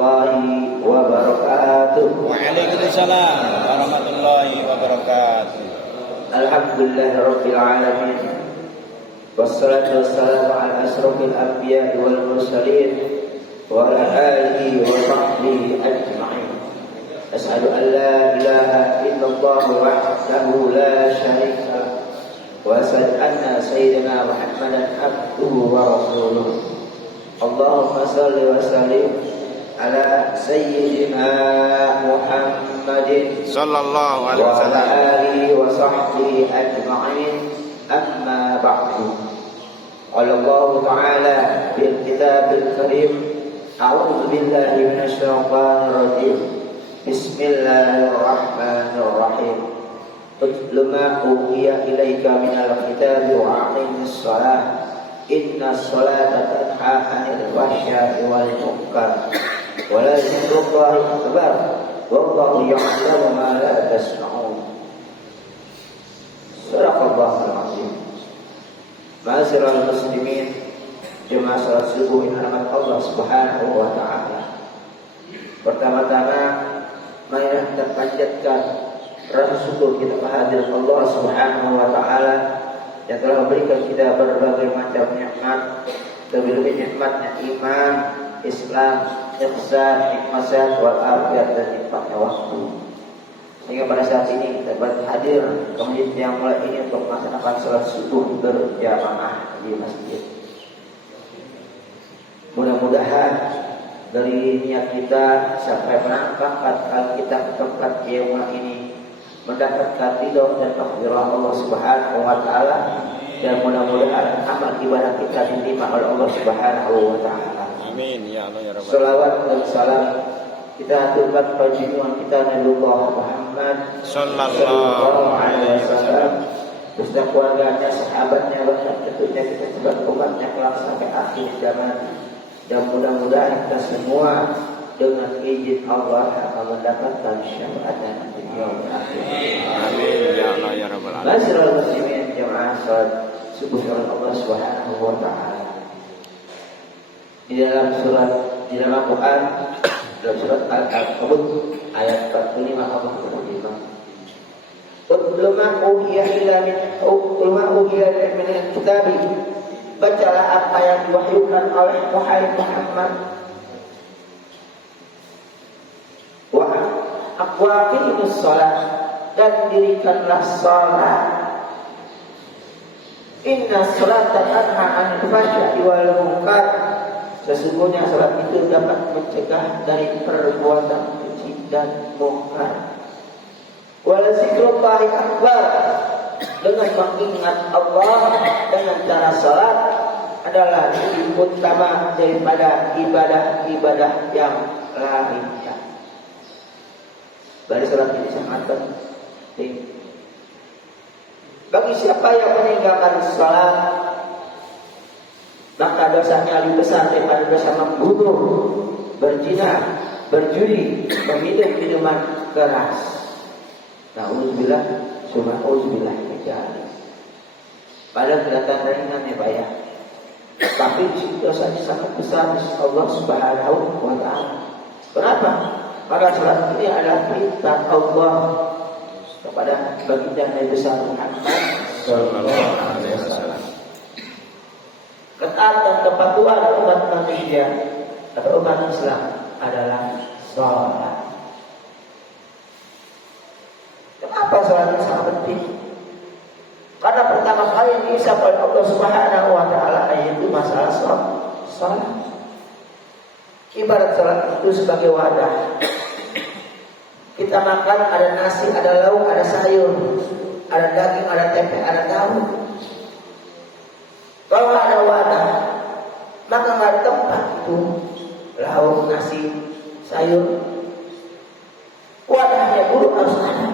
warahmatullahi wabarakatuh. Waalaikumsalam warahmatullahi wabarakatuh. Alhamdulillahirabbil alamin. Wassalatu wassalamu ala asrofil anbiya'i wal mursalin wa ala alihi wa sahbihi ajma'in. Asyhadu an la ilaha illallah wahdahu la syarika lah wa asyhadu anna sayyidina Muhammadan abduhu wa rasuluh. Allahumma salli wa sallim ala sayyidina Muhammadin Sallallahu alaihi wa ala wasallam. alihi wa sahbihi ajma'in. Amma ba'du. Qala Allah Ta'ala bil kitabil karim. A'udzu billahi minasy syaithanir rajim. Bismillahirrahmanirrahim. Utlu ma uhiya ilaika minal kitabi wa aqimis shalah. Inna sholata tanha 'anil fahsya'i wal munkar wa la zikrullahi akbar wallahu ya'lamu ma la tasma'un. Sadaqallahul azim. Ma'asyiral muslimin, jemaah salat subuh yang rahmat Allah Subhanahu wa taala. Pertama-tama marilah kita panjatkan rasa syukur kita kehadirat Allah Subhanahu wa taala yang telah memberikan kita berbagai macam nikmat, terlebih nikmatnya iman, Islam, ihsan, nikmat sehat wal afiat dan nikmatnya waktu. Sehingga pada saat ini kita hadir ke masjid yang mulai ini untuk melaksanakan salat subuh berjamaah di masjid. Mudah-mudahan dari niat kita sampai menangkap kita ke tempat yang ini mendapatkan ridho dan maghfirah Allah Subhanahu wa taala, dan mudah-mudahan amal ibadah kita diterima oleh Allah Subhanahu wa taala. Amin ya Allah ya Rabbal. Salawat dan salam kita aturkan pada junjungan kita Nabi Muhammad Sallallahu alaihi wasallam, beserta keluarganya, sahabatnya, bahkan tentunya kita sebagai umatnya kelak sampai akhir zaman. Dan mudah-mudahan kita semua dengan izin Allah akan mendapatkan syafaatnya di yaumil akhir. Amin ya Allah ya Rabbal alamin. Masyaallah muslimin jamaah salat subuh Allah Subhanahu wa taala. Di dalam Al-Qur'an, dalam surat Al-Ankabut ayat 45 Allah berfirman, "Utlu ma uhiya min al-kitabi." Bacalah apa yang diwahyukan oleh Muhammad. Aqwaqimus shalah, dan dirikanlah salat. Inna sholata tanha 'anil fahsya'i wal munkar. Sesungguhnya salat itu dapat mencegah dari perbuatan keji dan mungkar. Wa zikrullahi akbar, dengan mengingat Allah dengan cara salat adalah lebih utama daripada ibadah-ibadah yang lainnya. Dari salat ini sangat penting. Bagi siapa yang meninggalkan salat, maka dosanya lebih besar daripada dosa membunuh, berzina, berjudi, meminum minuman keras. Nauzubillah, summa auzubillah min dzalik. Padahal kelihatan ringan ya Pak ya, tapi dosanya sangat besar di sisi Allah Subhanahu wa taala. Kenapa? Karena salat ini adalah perintah Allah kepada baginda Nabi besar Muhammad sallallahu alaihi wasallam. Ketaatan dan kepatuhan umat manusia atau umat Islam adalah salat. Kenapa salat ini sangat penting? Karena pertama kali yang dihisab oleh Allah Subhanahu wa taala yaitu masalah salat. Ibarat salat itu sebagai wadah. Kita makan ada nasi, ada lauk, ada sayur, ada daging, ada tempe, ada tahu. Kalau ada wadah, maka nggak ada tempat itu lauk, nasi, sayur. Wadahnya dulu harus ada,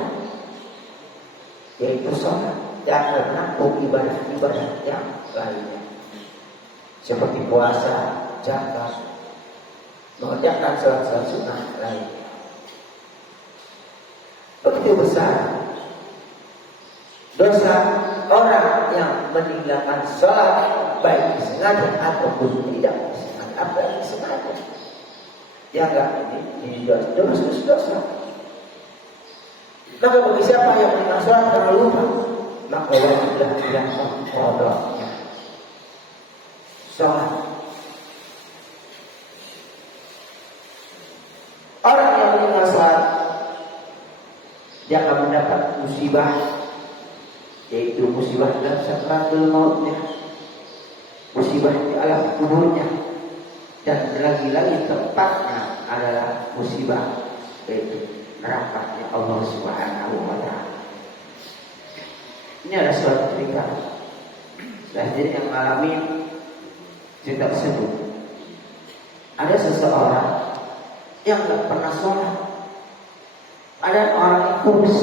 yaitu sholat, dan menampung ibadah-ibadah yang lainnya, seperti puasa, zakat, mengerjakan sholat-sholat sunnah lainnya. Begitu besar dosa orang yang meninggalkan sholat, baik disengaja ataupun tidak disengaja. Apa yang disengaja? dia enggak ini dosa. Maka bagi siapa yang meninggal sholat karena lupa, maka wajiblah dia mengqadanya sholat. Orang yang meninggal sholat, dia akan mendapat musibah, yaitu musibah dalam sakaratul mautnya, musibah di alam kuburnya, dan lagi-lagi tempatnya adalah musibah yaitu nerakanya Allah Subhanahu wa Ta'ala. Ini adalah suatu cerita. Jadi yang mengalami cerita tersebut, ada seseorang yang tidak pernah sholat. Ada orang yang kurus.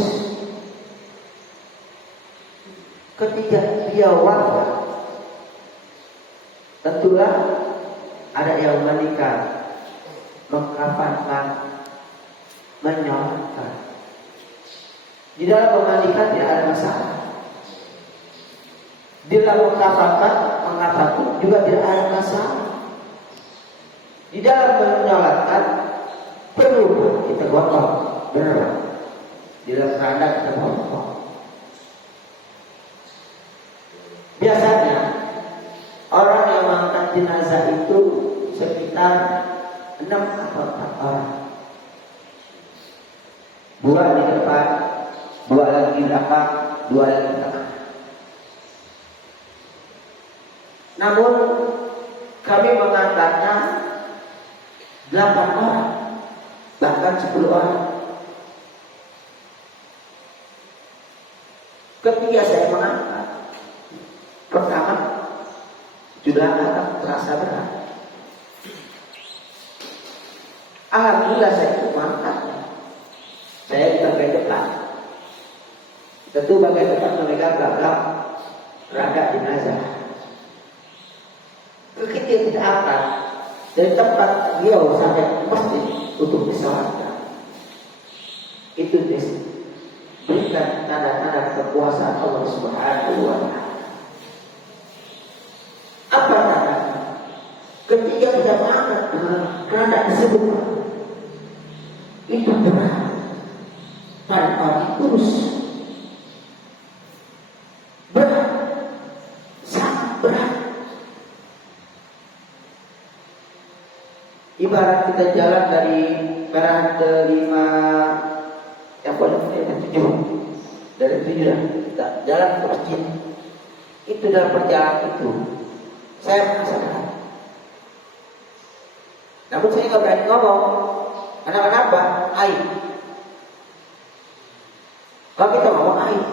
Ketika dia wafat, tentulah ada yang memandikan, mengkafankan, menyolatkan. Di dalam memandikan tidak ada masalah. Di dalam mengkafankan, mengkafankan juga tidak ada masalah. Di dalam menyolatkan perlu kita gotong, benar. Di dalam keranda kita gotong. Biasanya orang yang mengangkat jenazah itu sekitar 6 atau 4 orang. 2 di depan, 2 lagi di belakang, 2 lagi di tengah. Namun kami mengangkatnya 8 orang, bahkan 10 orang. Ketika saya mengangkat, pertama sudah agak terasa berat. Alhamdulillah saya mengangkatnya. Saya di bagian depan. Tentu bagian depan memegang gagal rada jenazah. Ketika tidak angkat dari tempat beliau sampai ke masjid untuk disolatkan, itu berikan tanda-tanda kekuasaan Allah Subhanahu wa Ta'ala. Apa tanda? Ketika kita mengangkat rada tersebut, itu berat pada orang kurus, berat, sangat berat. Ibarat kita jalan dari Merah ke 5, yang paling dari 7 kita jalan ke masjid. Itu dalam perjalanan itu saya merasakan. Namun saya nggak berani ngomong. Karena kenapa? Aib. Kalau kita ngomong aib,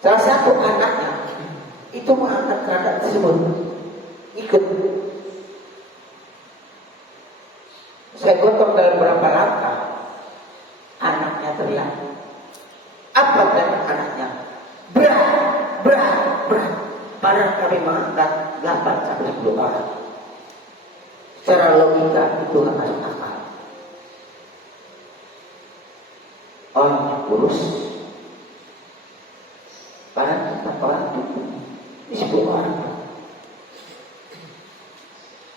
salah satu anaknya itu mengangkat keranda tersebut, ikut. Saya gotong dalam beberapa langkah, anaknya teriak. Apa teriak anaknya? Berat. Padahal kami mengangkat 8 sampai 10 orang. Secara logika itu nggak masuk akal. Orang yang kurus, padahal 4 orang itu 10 orang.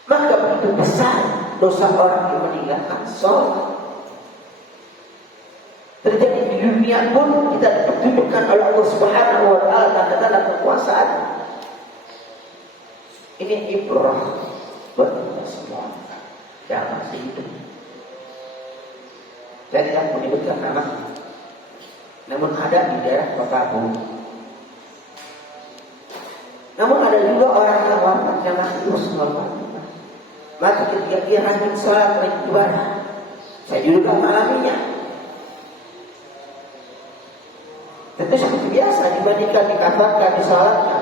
Maka begitu besar dosa orang yang meninggalkan sholat. Terjadi di dunia pun kita ditunjukkan oleh Allah Subhanahu wa Ta'ala tanda-tanda kekuasaan. Ini ibrah buat kita semua yang masih hidup. Saya tidak menyebutkan nama, namun ada di daerah Bakabu. Namun ada juga orang yang wafat yang masih usul wafat. Maka ketika dia rajin sholat, rajin ibadah, saya juga mengalaminya. Tentu seperti biasa dibandingkan dikafankan di sholatnya,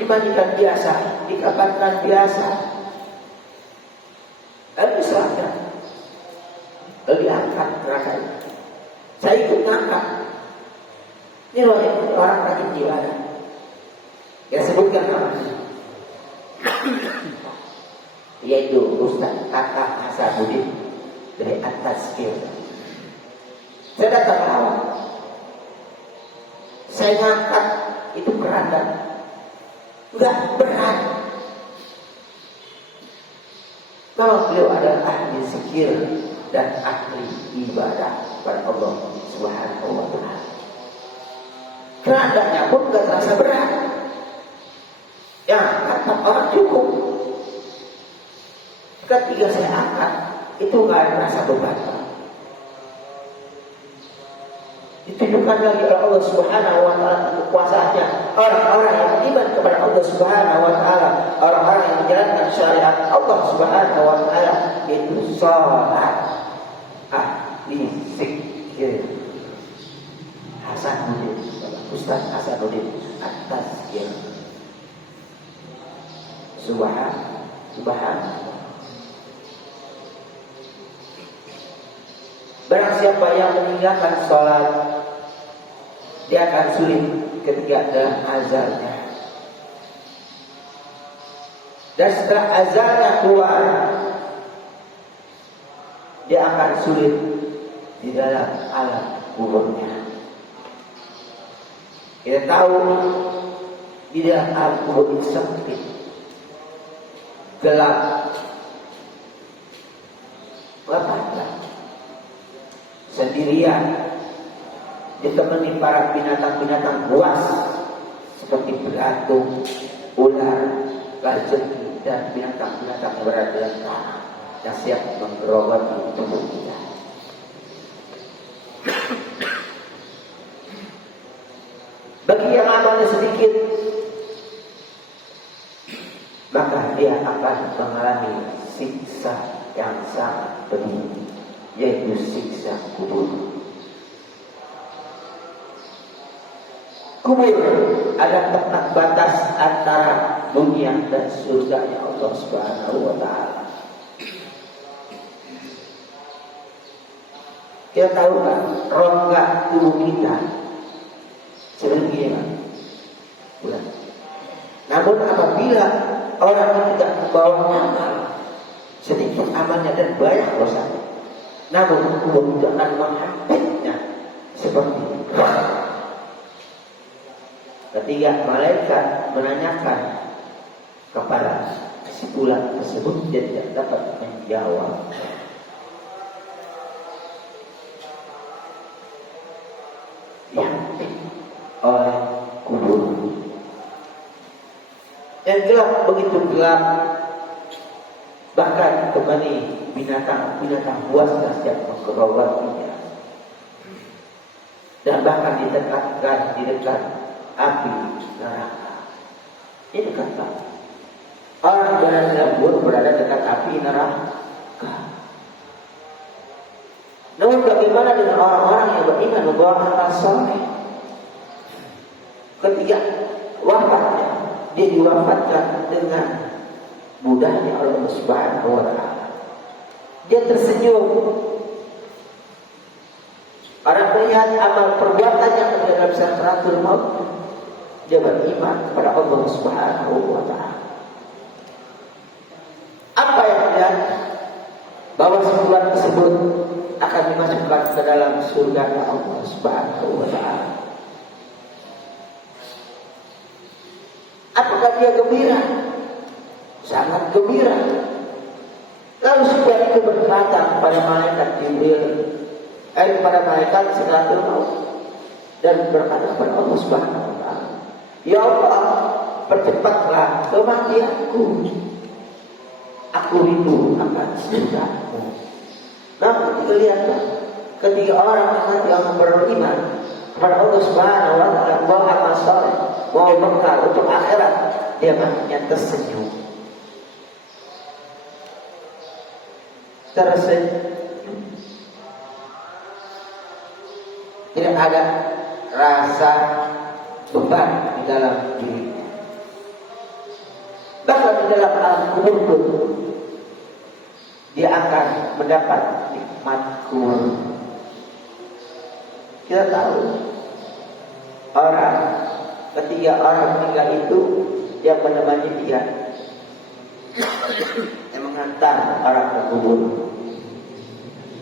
dibandingkan biasa dikafankan biasa, lalu sholatnya lebih angkat rasanya. Saya ikut ngangkat. Ini loh orang rajin ibadah. Ya sebutkan namanya. Yaitu Ustaz Kakak Hasanuddin dari At-Tazkir. Saya datang awal, saya ngangkat itu keranda, enggak berat. Memang beliau adalah ahli zikir dan ahli ibadah pada Allah Subhanahu wa Ta'ala. Keadaannya pun gak terasa berat. Yang kata orang cukup. Ketika saya angkat, itu gak terasa beban. Ditunjukkan lagi oleh Allah Subhanahu wa Ta'ala kekuasaannya. Orang-orang yang beriman kepada Allah Subhanahu wa Ta'ala, orang-orang yang menjalankan syariat Allah Subhanahu wa Ta'ala, itu sholat ahli zikir. Hasanuddin, Ustaz Hasanuddin At-Tazkir. Subhanallah. Barang siapa yang meninggalkan sholat, dia akan sulit ketika dalam azalnya. Dan setelah azalnya keluar, dia akan sulit di dalam alam kuburnya. Kita tahu di dalam alam kubur itu sempit, gelap, gelap, sendirian, ditemani para binatang-binatang buas seperti belatung, ular, gajeng, dan binatang-binatang yang berada dalam tanah yang siap menggerogoti tubuh kita. Bagi yang amalnya sedikit, maka dia akan mengalami siksa yang sangat pedih, yaitu siksa kubur. Kubur adalah tempat batas antara dunia dan surganya Allah Subhanahu wa Ta'ala. Kita tahu kan, rongga tubuh kita sedemikian bulan. Namun apabila orang yang tidak membawa amal, sedikit amalnya dan banyak dosanya, namun kubur itu akan menghampirinya seperti itu. Ketika malaikat menanyakan kepada si bulan tersebut, dia tidak dapat menjawab. Dihampiri oleh kubur yang gelap, begitu gelap, bahkan temani binatang buas dan siap menggerogoti, dan bahkan di dekat api neraka. Ini kata orang berada dekat api neraka. Namun bagaimana dengan orang-orang yang beriman membawa amal soleh? Ketika wafatnya, dia diwafatkan dengan mudahnya Allah Subhanahu wa Ta'ala. Dia tersenyum. Orang melihat amal perbuatannya dalam sakratul maut, dia beriman kepada Allah Subhanahu wa Ta'ala. Apa yang dia bahwa sebulan tersebut akan dimasukkan ke dalam surga Allah Subhanahu wa Ta'ala. Apakah dia gembira? Sangat gembira. Lalu sebuah itu berkata kepada malaikat Jibril, kepada malaikat Sidratul Maut, dan berkata kepada Allah Subhanahu wa Ta'ala, ya Allah, percepatlah kematianku. Aku rindu akan surga-Mu. Namun kita lihatlah, ketika orang mati yang beriman kepada Allah Subhanahu wa Ta'ala, bahwa amal saleh, bahwa bekal untuk akhirat, dia matinya tersenyum. Tersenyum. Tidak ada rasa beban di dalam dirinya. Bahkan di dalam alam kubur pun dia akan mendapat nikmat kubur. Kita tahu orang ketika orang meninggal itu, dia menemani dia, yang mengantar orang ke kubur.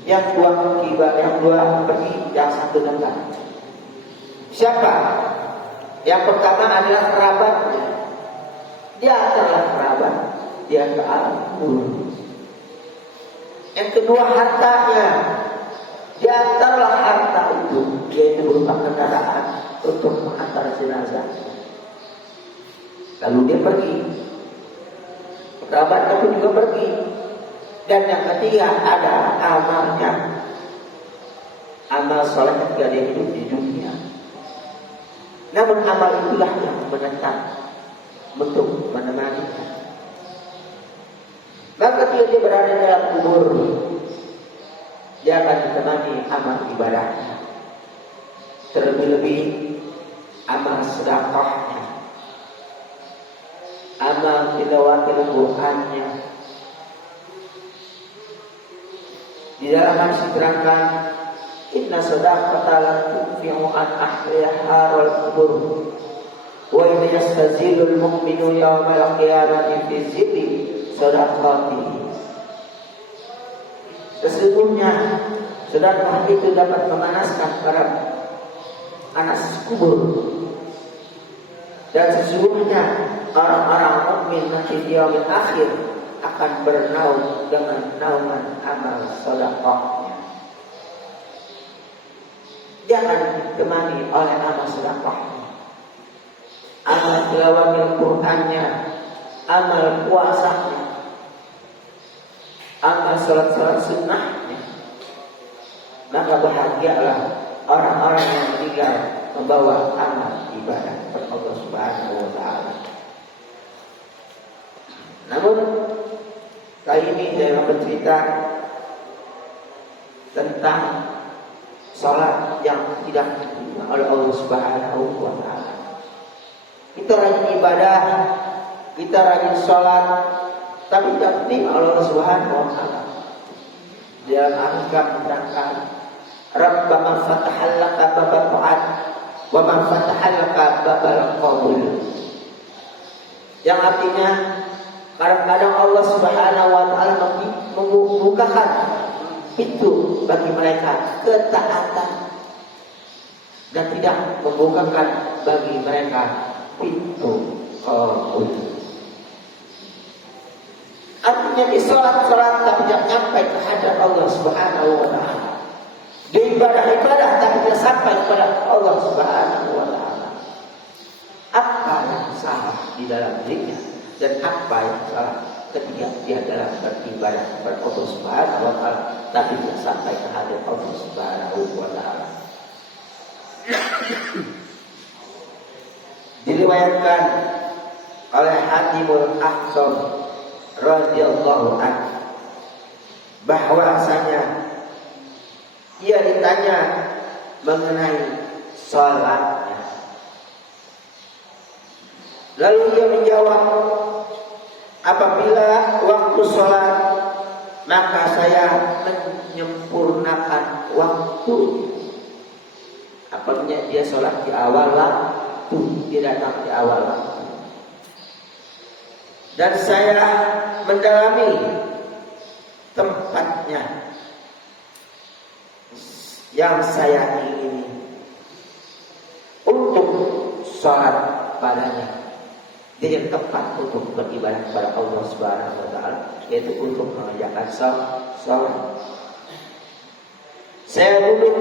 Yang dua kibar, yang dua pergi, yang satu datang. Siapa? Yang pertama adalah kerabatnya. Dia adalah kerabat. Dia ke alam kubur. Yang kedua, hartanya. Di antara harta itu, yaitu berupa kendaraan untuk mengantar jenazah. Lalu dia pergi. Kerabatnya pun juga pergi. Dan yang ketiga ada amalnya. Amal soleh ketika dia hidup di dunia. Namun amal itulah yang menetap untuk menemaninya. Maka ketika dia berada dalam kubur, dia akan ditemani amal ibadahnya. Terlebih-lebih amal sedekahnya, amal tilawatil Qur'annya. Di dalam hadis diterangkan, inna sadaqata la tunfi'u an ahliha wal kubur wa in yastazilul mu'minu yawmal qiyamati fi zilli sadaqatihi. Sesungguhnya sedekah itu dapat memanaskan para panas kubur. Dan sesungguhnya orang-orang mukmin nanti di yaumil akhir akan bernaung dengan naungan amal sedekahnya. Jangan ditemani oleh amal sedekahnya, amal tilawatil Qur'annya, amal puasanya, amal salat-salat sunnahnya. Maka bahagialah orang-orang yang meninggal membawa amal ibadah kepada Allah Subhanahu wa taala. Namun kali ini saya bercerita tentang salat yang tidak diterima oleh Allah Subhanahu wa taala. Kita rajin ibadah, kita rajin salat, tapi tidak diterima oleh Allah Subhanahu wa taala. Dalam Al-Qur'an diterangkan, Rabbana fatahal laka babal ta'at wa man fatahal laka babal qabul. Yang artinya kadang-kadang Allah Subhanahu wa taala membukakan pintu bagi mereka ketaatan dan tidak membukakan bagi mereka pintu qabul. Artinya di sholat tapi tidak sampai kehadirat Allah Subhanahu wa taala. Di ibadah-ibadah tapi tidak sampai kepada Allah Subhanahu wa taala. Apa yang salah di dalam dirinya dan apa yang salah ketika dia dalam beribadah kepada Allah Subhanahu wa taala tapi tidak sampai kehadirat Allah Subhanahu wa taala. Diriwayatkan oleh Hatimul Ahsam radhiyallahu anhu bahwasanya ia ditanya mengenai salatnya. Lalu ia menjawab, apabila waktu salat maka saya menyempurnakan waktu. Apabila dia salat di awal waktu, dia datang di awal waktu. Dan saya mendalami tempatnya yang saya ingini untuk sholat padanya. Dia tempat untuk beribadah kepada Allah Subhanahu wa taala, yaitu untuk mengerjakan sholat. Saya duduk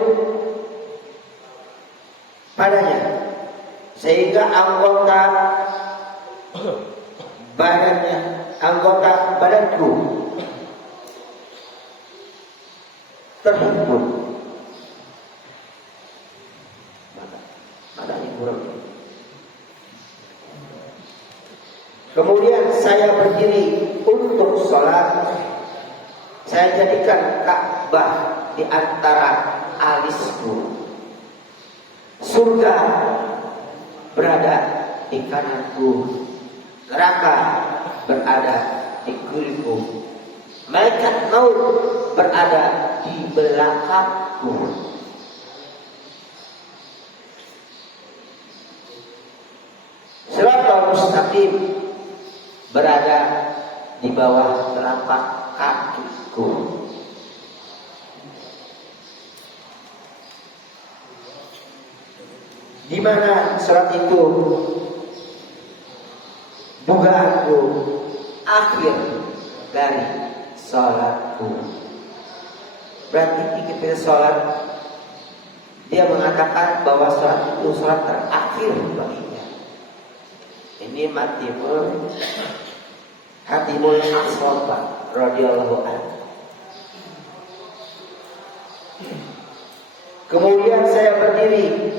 padanya sehingga anggota badanku terhimpun. Ada yang kurang. Kemudian saya berdiri untuk sholat. Saya jadikan Ka'bah di antara alisku. Surga berada di kananku, neraka berada di kiriku, malaikat maut berada di belakangku. Siratal mustaqim berada di bawah telapak kakiku. Di mana surat itu dugaanku akhir dari salatku. Berarti ketika sholat dia mengatakan bahwa sholat itu sholat terakhir baginya. Ini Hatibul Aswad radhiyallahu anhu. Kemudian saya berdiri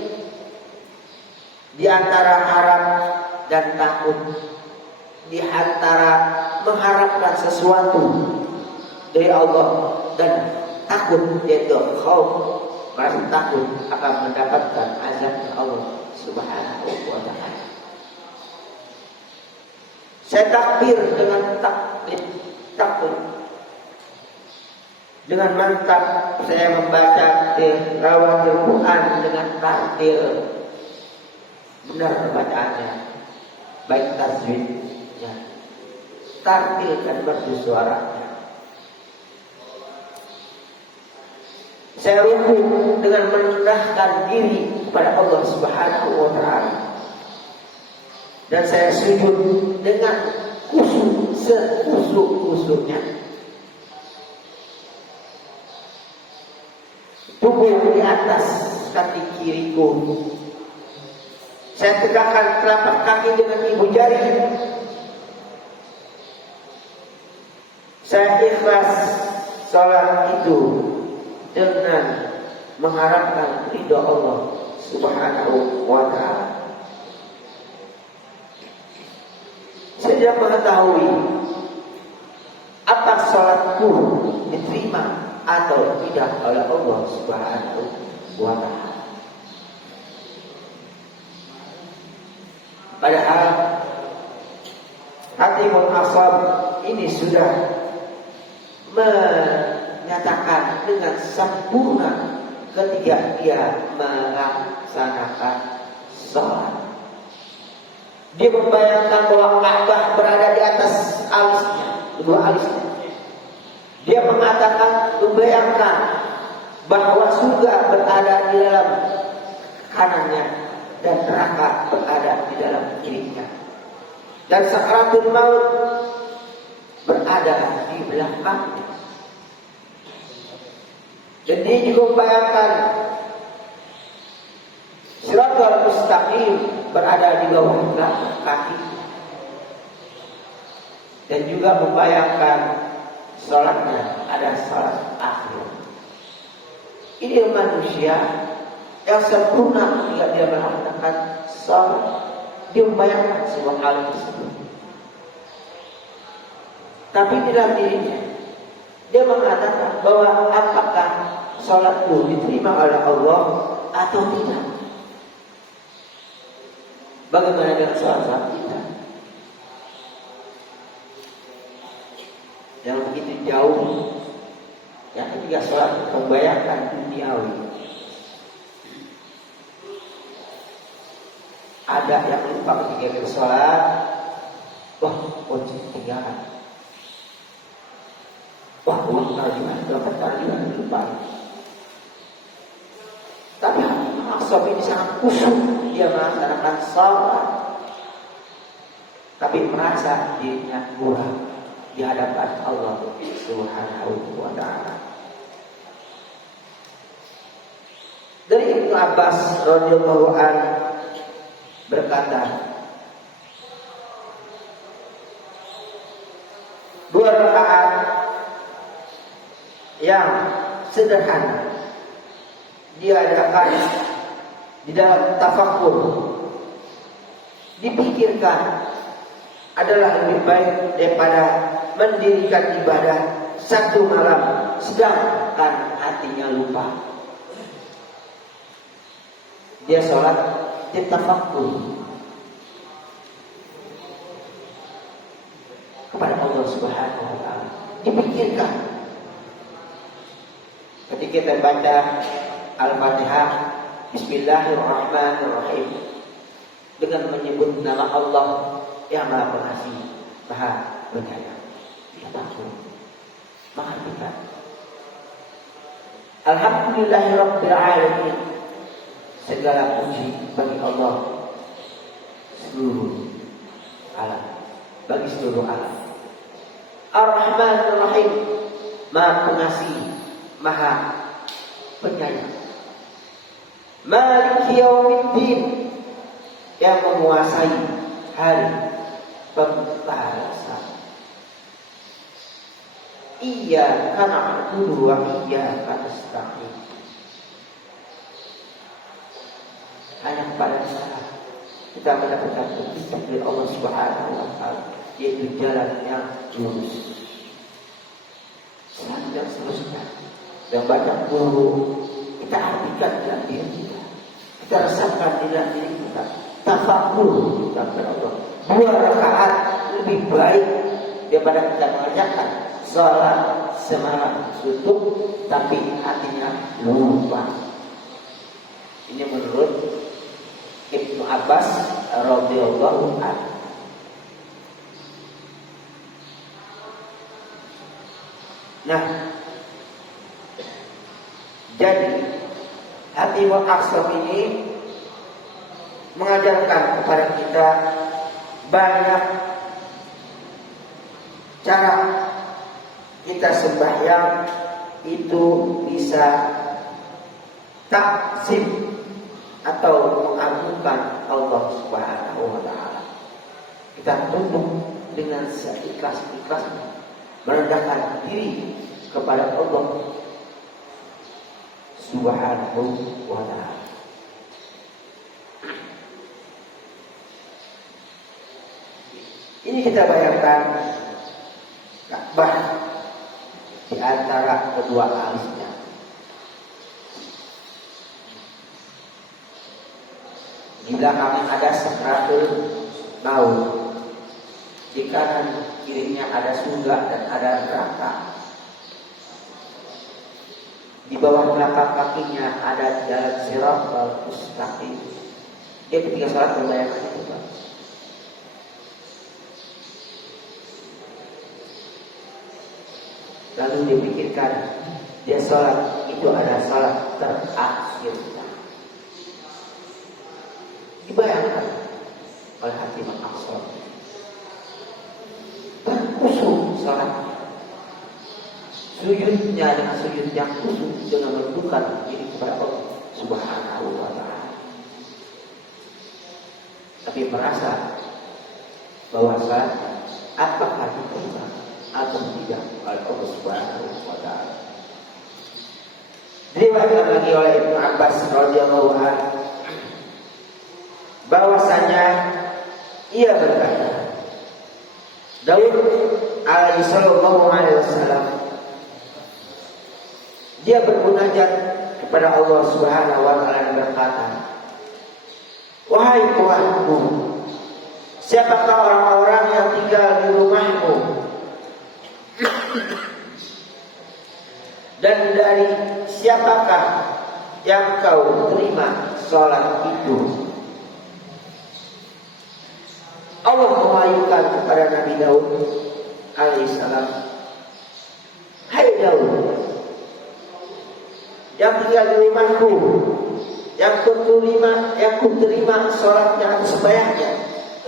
di antara harap dan takut, di antara mengharapkan sesuatu dari Allah dan takut, yaitu khauf, merasa takut akan mendapatkan azab Allah Subhanahu wa ta'ala. Saya takbir dengan takut. Dengan mantap saya membaca tilawatil Quran dengan tartil. Benar bacaannya, baik tajwidnya, tartil dan merdu suaranya. Saya ruku dengan merendahkan diri kepada Allah Subhanahu wa ta'ala. Dan saya sujud dengan khusyuk, sekhusyuk-khusyuknya. Tubuh di atas kaki kiriku. Saya tegakkan telapak kaki dengan ibu jari. Saya ikhlas salat itu dengan mengharapkan ridha Allah Subhanahu wa ta'ala. Saya tidak mengetahui apa salatku diterima atau tidak oleh Allah Subhanahu wa ta'ala. Padahal Hatibul Aswad ini sudah menyatakan dengan sempurna ketika dia melaksanakan sholat. Dia membayangkan bahwa Ka'bah berada di atas alisnya, kedua alisnya. Dia membayangkan bahwa surga berada di dalam kanannya dan neraka berada di dalam kirinya. Dan sakaratul maut berada di belakangnya. Dan dia juga membayangkan Siratal Mustaqim berada di bawah telapak kaki. Dan juga membayangkan salatnya ada salat akhir. Ini manusia yang sempurna ketika dia melaksanakan salat. Dia membayangkan semua hal tersebut. Tapi di dalam dirinya dia mengatakan bahwa apakah salatku diterima oleh Allah atau tidak. Bagaimana dengan salat kita yang begitu jauh, yang ketika salat membayangkan duniawi. Ada yang lupa ketika bersolat, wah wajib tinggalan, wah uang tarjuan, dapat tarjuan lupa. Tapi Aswad ini sangat khusyuk, dia melaksanakan salat, tapi merasa dirinya kurang di hadapan Allah Subhanahu wa ta'ala. Dari Ibnu Abbas radhiyallahu anhu berkata, dua rakaat yang sederhana diadakan di dalam tafakkur, dipikirkan adalah lebih baik daripada mendirikan ibadah satu malam sedangkan hatinya lupa. Dia sholat ditafakkur kepada Allah Subhanahu wa ta'ala, dipikirkan. Ketika kita baca Al-Fatihah, Bismillahirrahmanirrahim, dengan menyebut nama Allah yang Maha Pengasih, Maha Penyayang, dia takut menghentikan. Alhamdulillahirabbil alamin, segala puji bagi Allah seluruh alam, bagi seluruh alam. Ar-Rahmanir Rahim, Maha Pengasih, Maha Penyayang. Maliki Yaumiddin, yang menguasai hari pembalasan. Iyyaka na'budu wa iyyaka nasta'in. Hanya kepada Dia kita mendapatkan petunjuk dari Allah Subhanahu wa taala, yaitu jalan yang lurus. Dan seterusnya. Dan banyak guru kita artikan dalam diri kita. Kita rasakan di dalam diri kita. Tafakur kita kepada Allah. 2 rakaat lebih baik daripada kita mengerjakan sholat semalam suntuk tapi hatinya lupa. Ini menurut Ibnu Abbas radhiyallahu anhu. Nah, jadi Hatimul Aqsam ini mengajarkan kepada kita banyak cara kita sembahyang itu bisa taksim atau mengagungkan Allah Subhanahu wa taala. Kita tunduk dengan seikhlas-ikhlasnya, merendahkan diri kepada Allah Subhanahu wa taala. Ini kita bayangkan Ka'bah di antara kedua alisnya. Di belakang ada Sakratul Maut. Di kanan kirinya ada surga dan ada neraka. Di bawah telapak kakinya ada jalan Shiratal Mustaqim. Dia ketika salat membayangkan itu. Lalu dipikirkan dia sholat itu adalah sholat terakhir. Dibayangkan oleh Hatimul Aqsam. Khusyuk sholatnya, sujudnya dengan sujud yang khusyuk dengan menundukkan diri kepada Allah Subhanahu wa taala. Tapi merasa bahwa sholatnya apakah diterima atau tidak oleh Allah Subhanahu wa taala. Diriwayatkan lagi oleh Ibnu Abbas radhiyallahu anhu bahwasanya ia berkata, Daud alaihi sallallahu alaihi wasallam dia bermunajat kepada Allah Subhanahu wa taala dan berkata, wahai Tuhanku, siapakah orang-orang yang tinggal di rumahmu? Dan dari siapakah yang kau terima sholat itu? Allah mewahyukan kepada Nabi Daud alaihissalam, hai Daud, yang tinggal di rumahku, yang kuterima sholatnya atau sembahyangnya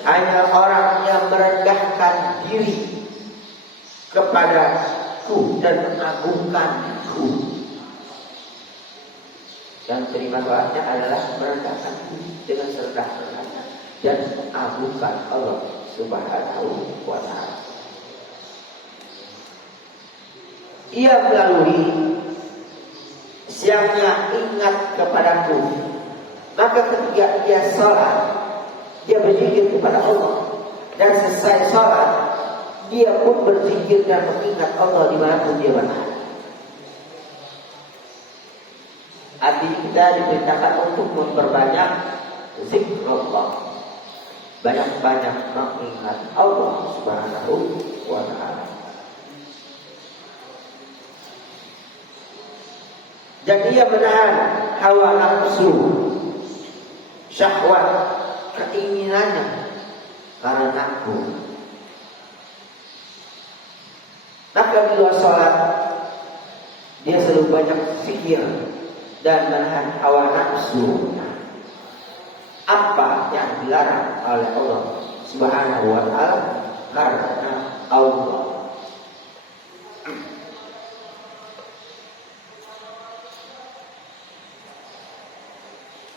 hanya orang yang merendahkan diri kepadaku dan mengagungkanku. Yang terima sholatnya adalah merendahkan diri dengan serendah-rendahnya dan mengagungkan Allah Subhanahu wa taala. Ia melalui siapnya ingat kepadaku, maka ketika dia sholat dia berzikir kepada Allah, dan selesai sholat dia pun berzikir dan mengingat Allah dimanapun dia berada. Artinya kita diperintahkan untuk memperbanyak zikrullah, banyak-banyak mengingat Allah Subhanahu wa taala. Dan ia menahan hawa nafsu, syahwat, keinginannya karena takut. Maka bila sholat dia selalu banyak fikir dan menahan hawa nafsu. Apa yang dilarang oleh Allah Subhanahu wa taala karena Allah.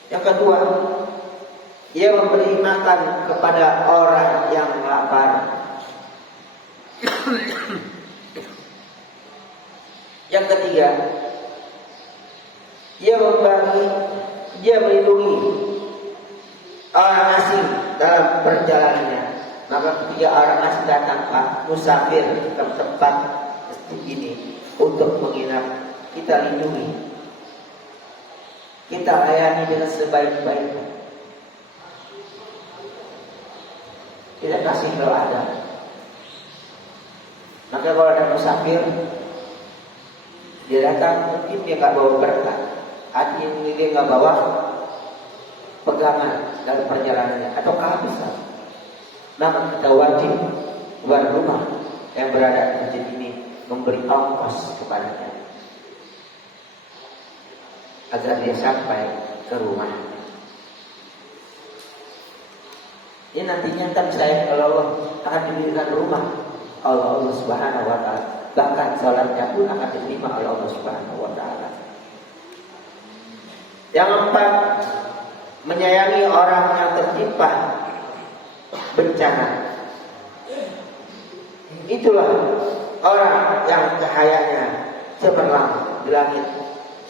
Yang kedua, ia memberi makan kepada orang yang lapar. Yang ketiga, dia melindungi orang asing dalam perjalanannya. Maka ketika orang asing datang, musafir ke tempat ini untuk menginap, kita lindungi, kita layani dengan sebaik-baiknya. Tidak kasih kalau ada. Maka kalau ada musafir, dia datang, mungkin dia nggak bawa berkat, artinya dia nggak bawa pegangan dalam perjalanannya atau kehabisan. Maka kita wajib tuan rumah yang berada di masjid ini memberi ongkos kepadanya agar dia sampai ke rumah. Ini nantinya kan saya kalau Allah akan diberikan rumah Allah Subhanahu wa taala. Bahkan salatnya pun akan diterima oleh Allah Subhanahu wa taala. Yang keempat, menyayangi orang yang tertimpa bencana. Itulah orang yang cahayanya cemerlang di langit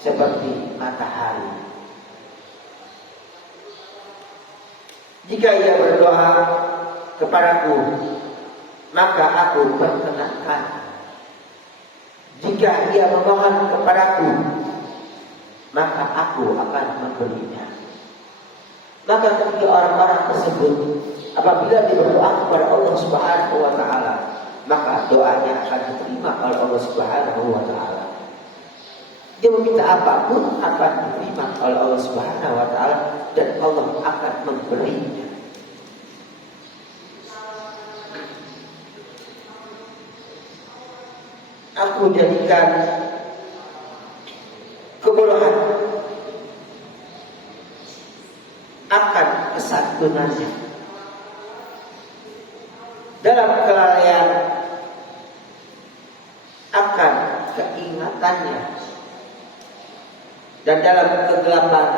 seperti matahari. Jika ia berdoa kepadaku, maka aku perkenankan. Jika ia memohon kepadaku, maka aku akan memberinya. Maka ketika orang-orang tersebut apabila dia berdoa kepada Allah Subhanahu wa taala, maka doanya akan diterima oleh Allah Subhanahu wa taala. Dia meminta apapun akan diterima oleh Allah Subhanahu wa taala dan Allah akan memberinya. Aku jadikan kebodohan akan kesantunannya, dalam kelalaian akan keingatannya, dan dalam kegelapan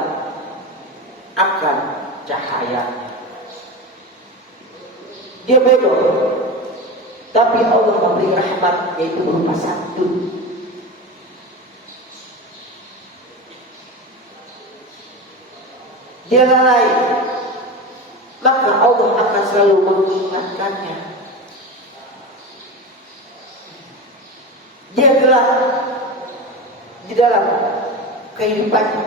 akan cahayanya. Dia bodoh, tapi Allah memberi rahmat yaitu berupa santun. Dia lalai, maka Allah akan selalu mengingatkannya. Dia gelap di dalam kehidupannya,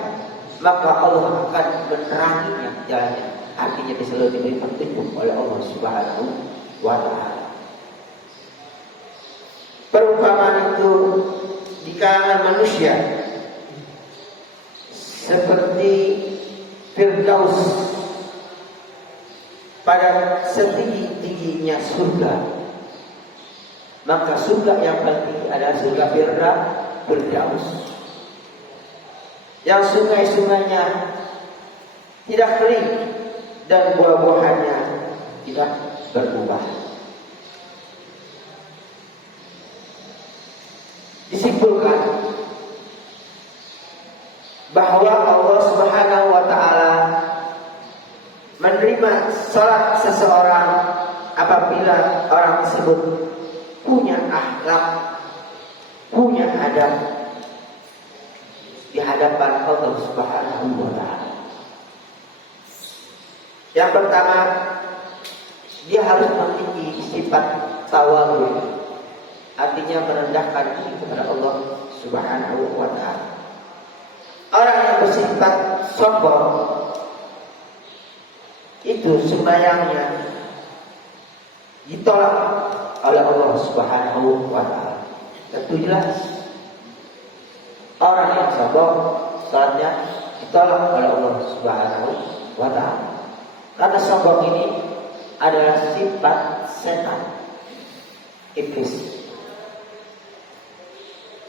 maka Allah akan meneranginya jalannya. Artinya dia selalu diberi petunjuk oleh Allah Subhanahu wa taala. Perumpamaan itu di kalangan manusia seperti Firdaus pada setinggi-tingginya surga. Maka surga yang paling tinggi adalah surga Firdaus, yang sungai-sungainya tidak kering dan buah-buahannya tidak berubah. Disimpulkan bahwa Allah Subhanahu wa taala menerima salat seseorang apabila orang tersebut punya akhlak, punya adab di hadapan Allah Subhanahu wa taala. Yang pertama, dia harus memiliki sifat tawadhu, artinya merendahkan diri kepada Allah Subhanahu wa taala. Orang yang bersifat sombong itu sembahyangnya ditolak oleh Allah Subhanahu wa taala. Tentu jelas orang yang sombong salatnya ditolak oleh Allah Subhanahu wa taala. Karena sombong ini adalah sifat setan, iblis.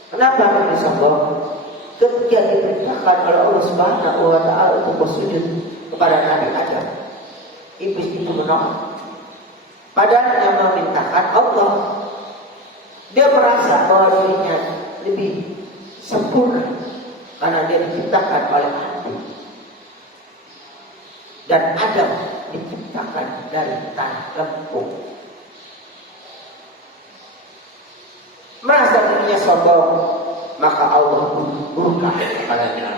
Kenapa dia sombong? Ketika diperintahkan oleh Allah Subhanahu wa taala untuk bersujud kepada Nabi Adam, iblis itu menolak. Padahal yang memerintahkan Allah. Dia merasa bahwa dirinya lebih sempurna karena dia diciptakan oleh hati. Dan Adam diciptakan dari tanah lempung. Merasa dirinya sombong, maka Allah murka kepadanya.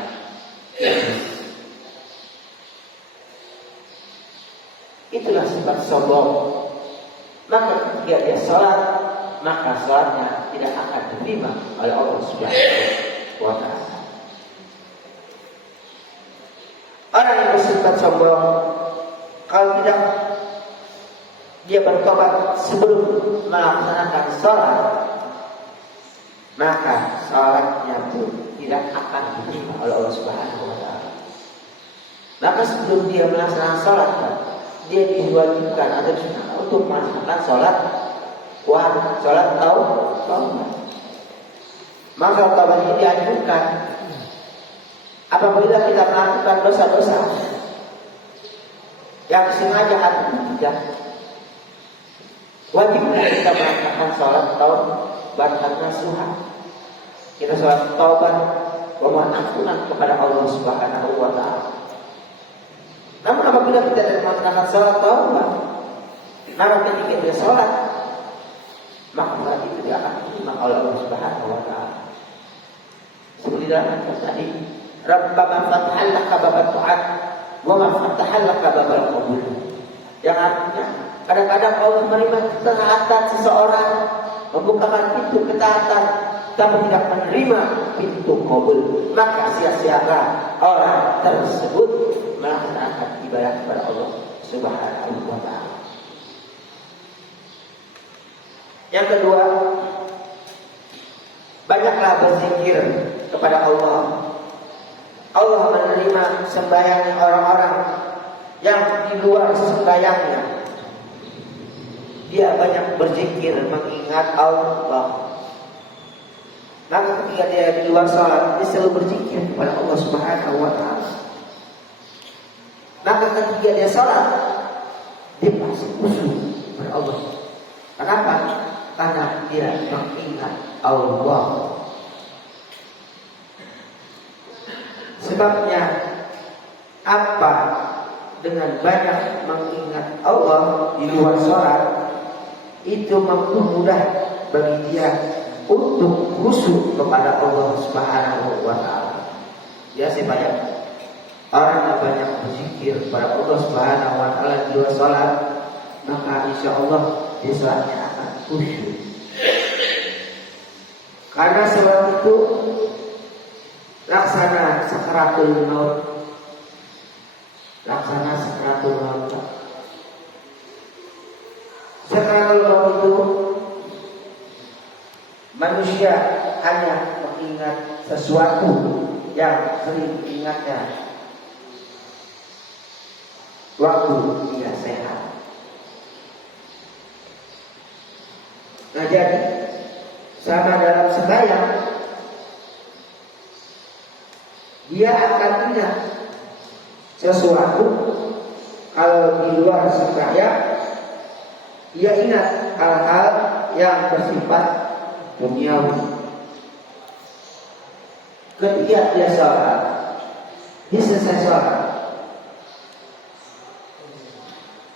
Itulah sifat sombong. Maka ketika dia sholat, maka sholatnya tidak akan diterima oleh Allah Subhanahu wa Ta'ala. Orang yang bersifat sombong, kalau tidak dia bertobat sebelum melaksanakan sholat, maka sholatnya pun tidak akan diterima oleh Allah Subhanahu wa Ta'ala. Maka sebelum dia melaksanakan sholat, dia diwajibkan atau disunahkan untuk melaksanakan sholat wajib, sholat taubat. Maka taubat ini dianjurkan apabila kita melakukan dosa-dosa yang sengaja atau tidak. Wajiblah kita melakukan sholat taubat nasuha. Kita sholat taubat memohon ampunan kepada Allah Subhanahu wa Ta'ala. Namun apabila kita tidak melaksanakan sholat taubat, maka ketika dia sholat, maka berarti itu tidak akan diterima oleh Allah Subhanahu wa Ta'ala. Seperti dalam ayat tadi, Rabbana fatahal laka babal ta'at wa ma fatahal laka babal qabul. Yang artinya kadang-kadang Allah menerima ketaatan seseorang, membukakan pintu ketaatan, tapi tidak menerima pintu qabul. Maka sia-sialah orang tersebut melaksanakan ibadah kepada Allah Subhanahu wa Ta'ala. Yang kedua, banyaklah berzikir kepada Allah. Allah menerima sembahyang orang-orang yang di luar sembahyangnya. Dia banyak berzikir mengingat Allah. Maka ketika dia di luar salat, dia selalu berzikir kepada Allah Subhanahu wa Ta'ala. Maka ketika dia salat, dia pasti khusyuk kepada Allah. Kenapa? Karena dia mengingat Allah. Sebabnya apa? Dengan banyak mengingat Allah di luar sholat, itu mempermudah bagi dia untuk khusyuk kepada Allah Subhanahu wa Ta'ala. Ya, banyak orang yang banyak berzikir kepada Allah Subhanahu wa Ta'ala di luar sholat, maka insya Allah di sholatnya akan khusyuk. Karena sholat itu laksana sakaratul maut. Laksana sakaratul maut. Sakaratul maut itu manusia hanya mengingat sesuatu yang sering diingatnya waktu dia sehat. Nah, jadi sama dalam sembahyang, dia akan ingat sesuatu. Kalau di luar sembahyang, dia ingat hal-hal yang bersifat duniawi. Ketika dia sholat, dia selesai sholat,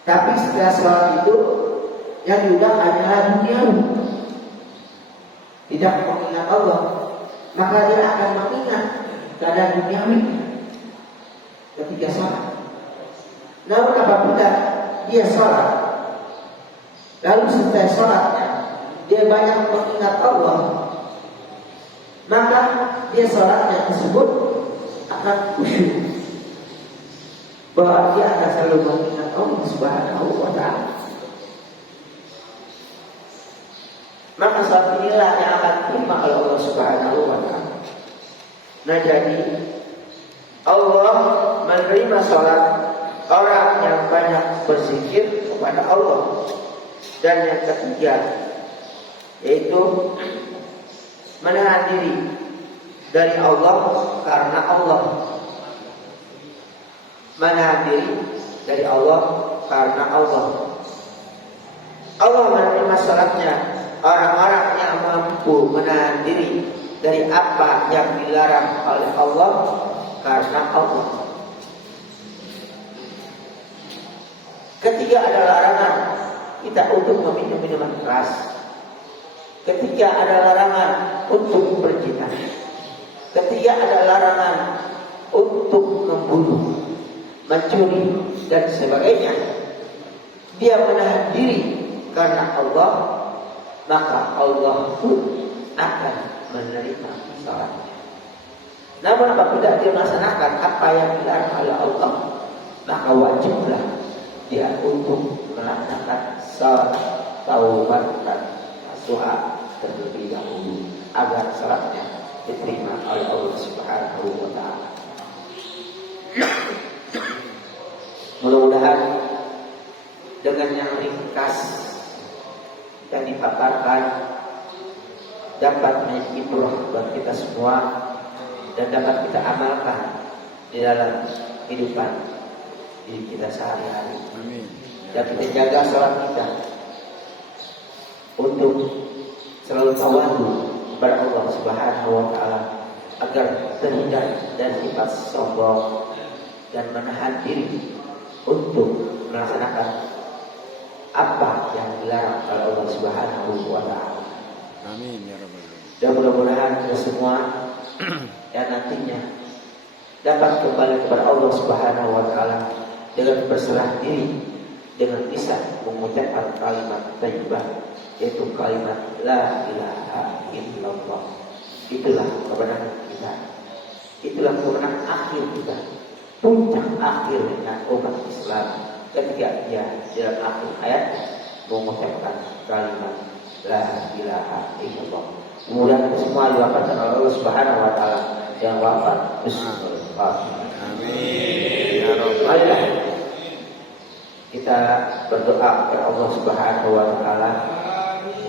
tapi setelah sholat itu yang diundang adalah duniawi, tidak mengingat Allah, maka dia akan mengingat keadaan duniawi ketika sholat. Namun apabila dia sholat, lalu setelah sholatnya dia banyak mengingat Allah, maka dia sholatnya tersebut akan khusyuk, bahwa dia akan selalu mengingat Allah Subhanahu wa Ta'ala. Maka saat inilah yang akan diterima oleh Allah Subhanahu wa Ta'ala. Nah, jadi Allah menerima sholat orang yang banyak berzikir kepada Allah. Dan yang ketiga, yaitu menahan diri dari Allah karena Allah. Menahan diri dari Allah karena Allah. Allah menerima sholatnya orang-orang yang mampu menahan diri dari apa yang dilarang oleh Allah karena Allah. Ketiga ada larangan kita untuk meminum minuman keras. Ketiga ada larangan untuk berzina. Ketiga ada larangan untuk membunuh, mencuri dan sebagainya. Dia menahan diri karena Allah, maka Allah pun akan menerima salatnya. Namun apabila dia melaksanakan apa yang dilarang oleh Allah, maka wajiblah dia untuk melaksanakan salat taubat dan nasuha terlebih dahulu agar salatnya diterima oleh Allah Subhanahu wa taala. Mudah-mudahan dengan yang ringkas yang dipaparkan dapat menjadi ibrah buat kita semua dan dapat kita amalkan di dalam kehidupan diri kita sehari-hari. Amin. Dan kita jaga salat kita untuk selalu tawadhu kepada Allah Subhanahu wa taala agar terhindar dari sifat sombong dan menahan diri untuk melaksanakan apa yang dilarang oleh Allah Subhanahu wa taala. Amin ya rabbal alamin. Dan mudah-mudahan kita semua yang nantinya dapat kembali kepada Allah Subhanahu wa taala dengan berserah diri, dengan bisa mengucapkan kalimat thayyibah, yaitu kalimat la ilaha illallah. Itulah kebenaran kita. Itulah kebenaran akhir kita. Puncak akhirnya umat Islam ketika dia dalam akhir ayat mengucapkan kalimat la ilaha illallah. Kemudian semua diwafatkan oleh Allah Subhanahu wa taala yang wafat Bismillah. Amin ya rabbal Marilah kita berdoa kepada Allah Subhanahu wa taala.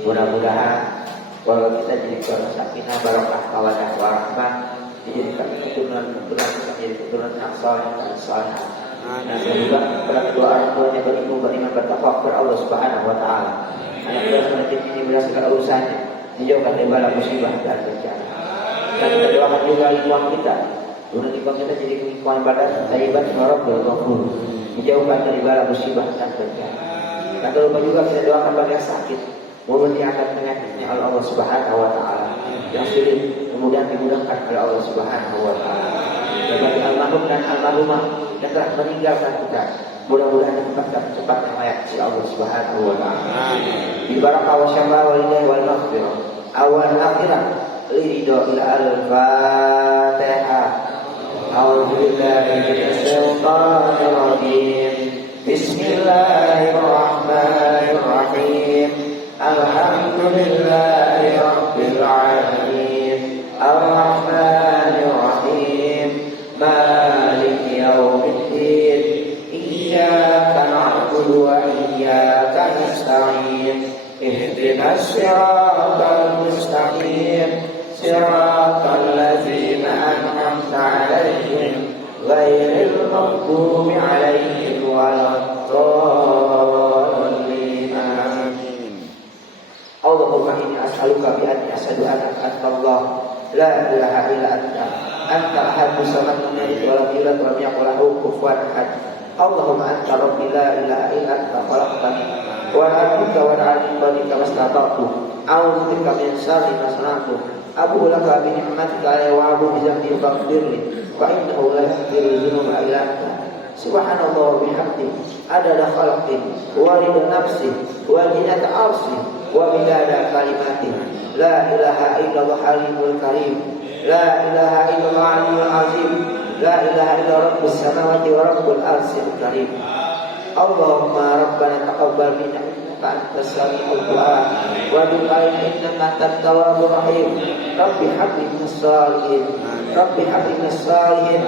Mudah-mudahan walau kita jadi keluarga sakinah, barokah, mawaddah, warahmah, dijadikan keturunan kita menjadi keturunan yang saleh dan salihah. Dan semoga kepada kedua orang tuanya berilmu, beriman, bertakwa kepada Allah Subhanahu wa taala. Anak kita semakin ini berdasarkan urusannya, dijauhkan dari bala musibah dan bencana. Dan kita doakan juga lingkungan kita, lingkungan kita jadi lingkungan ibadah, thayyibah, rabbul ghafur, dijauhkan dari bala musibah dan bencana. Dan tak lupa juga kita doakan bagi yang sakit, mohon diangkat penyakitnya oleh Allah Subhanahu wa taala. Yang sulit kemudian dimudahkan oleh Allah Subhanahu wa taala. Dan bagi almarhum dan almarhumah yang telah meninggalkan kita, mudah-mudahan ditempatkan cepat yang layak si Allah Subhanahu wa taala. Bi barakah wa syafa wa hidayah wal maghfirah awal akhirah liridho ila al-fatihah. A'udzu billahi minasy syaithanir rajim. Bismillahirrahmanirrahim. Alhamdulillahi rabbil alamin. Ar-rahmanir rahim. Maliki yaumiddin. Iyyaka na'budu wa iyyaka nasta'in. Ihdinas siratal mustaqim. Siratal ladzina an'amta 'alaihim ghairil maghdubi 'alaihim waladdallin. Amin. Allahumma inni as'aluka bi anni asyhadu annaka antallah la ilaha illa anta ahadus samad lam yalid wa lam yulad wa lam yakul lahu kufuwan ahad. Allahumma anta rabbi la ilaha illa anta khalaqtani wa a'buduka wa a'buduka mastata'tu a'udzu bika min syarri ma sana'tu abu laka bi ni'matika alayya wa abu bi dhanbi faghfirli fa innahu la yaghfiru dzunuba illa anta. Subhanallah wa bihamdihi adada khalqi wa rida nafsi wa zinata arsi wa midada kalimati. La ilaha illallah halimul karim. La ilaha illallah aliyul azim. La ilaha illallah rabbus samawati wa rabbul arsyil karim. Allahumma rabbana taqabbal minna innaka antas samiul du'a wa tub alaina innaka antat tawwabur rahim. Rabbi habli minas salihin. Rabbi habli minas salihin.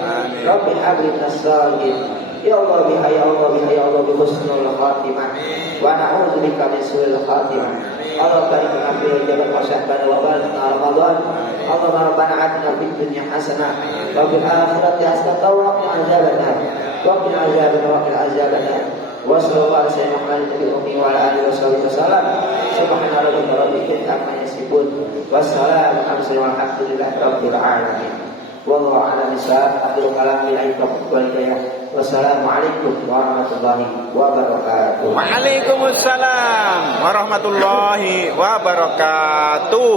Rabbi habli minas salihin. Ya Allah biha ya Allah biha ya Allah bi husnul khatimah wa na'udzu bika min su'il khatimah. Allah barik lana fil jannati wa syahbana wa baligna Ramadan. Allahumma rabbana atina fid dunya hasanah wa fil akhirati hasanah wa qina adzabannar. Wa qina adzabannar. Wa sallallahu alaihi wa sallam wa ala alihi wasallam. Subhana rabbika rabbil izzati amma yasifun. Wassalamu ala mursalin walhamdulillahi rabbil alamin. Wallahu a'lam bishawab. Akhirul kalam billahi taufiq wal hidayah. Wassalamualaikum warahmatullahi wabarakatuh. Waalaikumsalam warahmatullahi wabarakatuh.